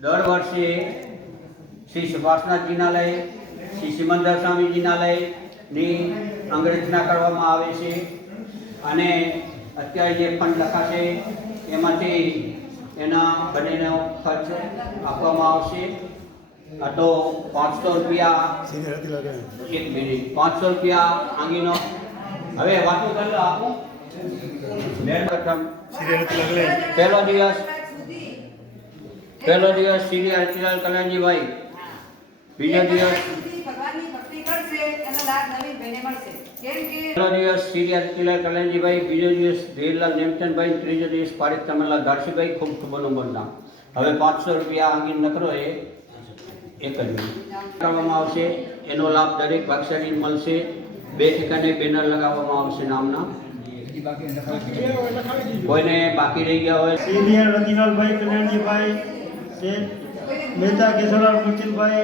દર વર્ષે શ્રી સુભાષનાથ લય શ્રી સિમંદર સ્વામી લયની અંગરચના કરવામાં આવે છે. અને અત્યારે જે ફંડ લખાશે એમાંથી એના બંનેનો ખર્ચ આપવામાં આવશે. આ તો પાંચસો રૂપિયા એક મિનિટ પાંચસો રૂપિયા આંગીનો હવે વાતો કરી આપું. પ્રથમ પહેલો દિવસ પહેલો દિવસ શ્રી હરતીલાલ કલ્યાણજીભાઈ બીજો દિવસ ભગવાનની ભક્તિ કરશે એનો લાભ નવીનભાઈને મળશે. કેમ કે પહેલો દિવસ શ્રી હરતીલાલ કલ્યાણજીભાઈ બીજો દિવસ ધીરલાલ નેમચંદભાઈ ત્રીજો દિવસ પારિત તમલલાલ દારસીભાઈ ખૂબ ખૂબ નંબરના હવે પાંચસો રૂપિયા આંગીન નકરો એ એક જ કરવામાં આવશે. એનો લાભ દરેક ભાગશાળી મળશે. બે ઠેકાને બેનર લગાવવામાં આવશે નામના. કોઈને બાકી રહી ગયા હોય. સિનિયર રતિલાલભાઈ કલ્યાણજીભાઈ શેઠ મહેતા કેશવલાલ મુચિલભાઈ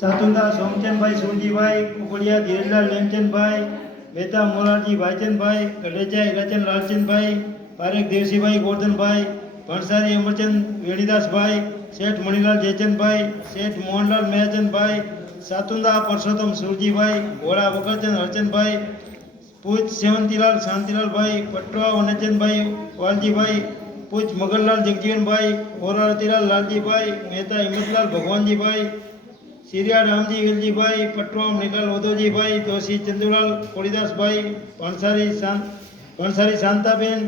સાતુંદા સોમચંદભાઈ સુરજીભાઈ કુકડિયા ધીરજલાલ લેમચંદભાઈ મહેતા મોરારજી ભાઈચંદભાઈ ગઢેચાઈ રચન લાલચંદભાઈ, પારેખ દેવસીભાઈ ગોરધનભાઈ, ભણસારી અમરચંદ વેણીદાસભાઈ, શેઠ મણિલાલ જયચંદભાઈ શેઠ મોહનલાલ મહેચંદભાઈ સાતુંદા પરસોત્તમ સુરજીભાઈ ઘોડા વકરચંદ હરચંદભાઈ, પૂજ સેવંતીલાલ શાંતિલાલભાઈ પટવા વનચંદભાઈ વાલજીભાઈ પૂજ મગનલાલ જગજીવનભાઈ મોરારતીલાલ લાલજીભાઈ મહેતા હિંમતલાલ ભગવાનજીભાઈ સિરિયા રામજી વેલજીભાઈ પટવા મણિલાલ ઓદોજીભાઈ દોશી ચંદુલાલ કોળીદાસભાઈ ભણસારી શાંત ભણસારી શાંતાબેન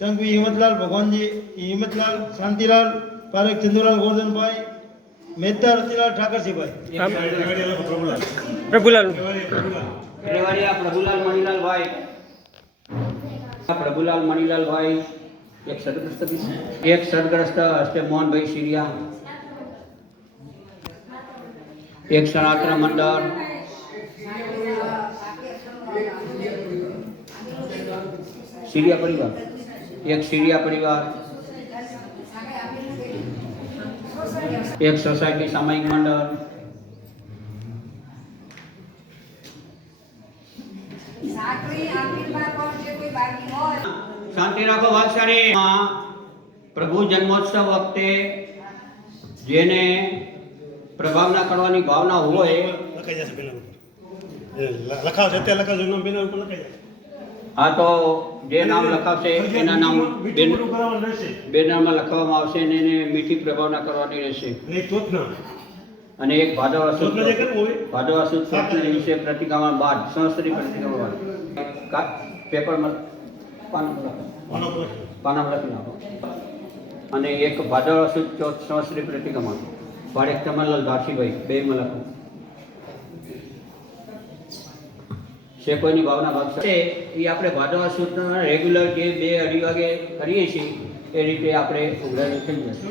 સંઘવી હિંમતલાલ ભગવાનજી હિંમતલાલ શાંતિલાલ પારેખ ચંદુલાલ ગોરધનભાઈ મહેતા રતિલાલ ઠાકરસિંહભાઈ પ્રભુલાલ. પ્રભુલાલ મણિલાલભાઈ. પ્રભુલાલ મણિલાલભાઈ. એક સદગ્રસ્ત બી છે. એક સદગ્રસ્ત હસ્તે મોહનભાઈ સિરિયા એક સનાતન મંડળ સિરિયા પરિવાર એક સિરિયા પરિવાર એક સોસાયટી સામાયિક મંડળ સાંકળી આંગળીમાં પણ જે કોઈ બાકી હોય શાંતિ રાખો વાલસારી. પ્રભુ જન્મોત્સવ વખતે જેને પ્રભાવના કરવાની ભાવના હોય આ તો જે નામ લખાવશે એના નામ બેનરમાં લખવામાં આવશે અને એને મીઠી પ્રભાવના કરવાની રહેશે. અને એક ભાદરવા સુદ ભાદરવા સુદ દિવસે પ્રતિકામાં બાદ સંસ્ત્રી પ્રતિકામાં બાદ. પેપરમાં અને એક ભાદળ સુદ ચોથ સંવત્સરી પ્રતિક્રમણ ભાડે કમલલાલ દાસીભાઈ બે મલક. છે કોઈની ભાવના ભાગ છે એ આપણે ભાદવા સુદના રેગ્યુલર જે બે અઢી વાગે કરીએ છીએ, એ રીતે આપણે ઉઘરાણી થઈ જશે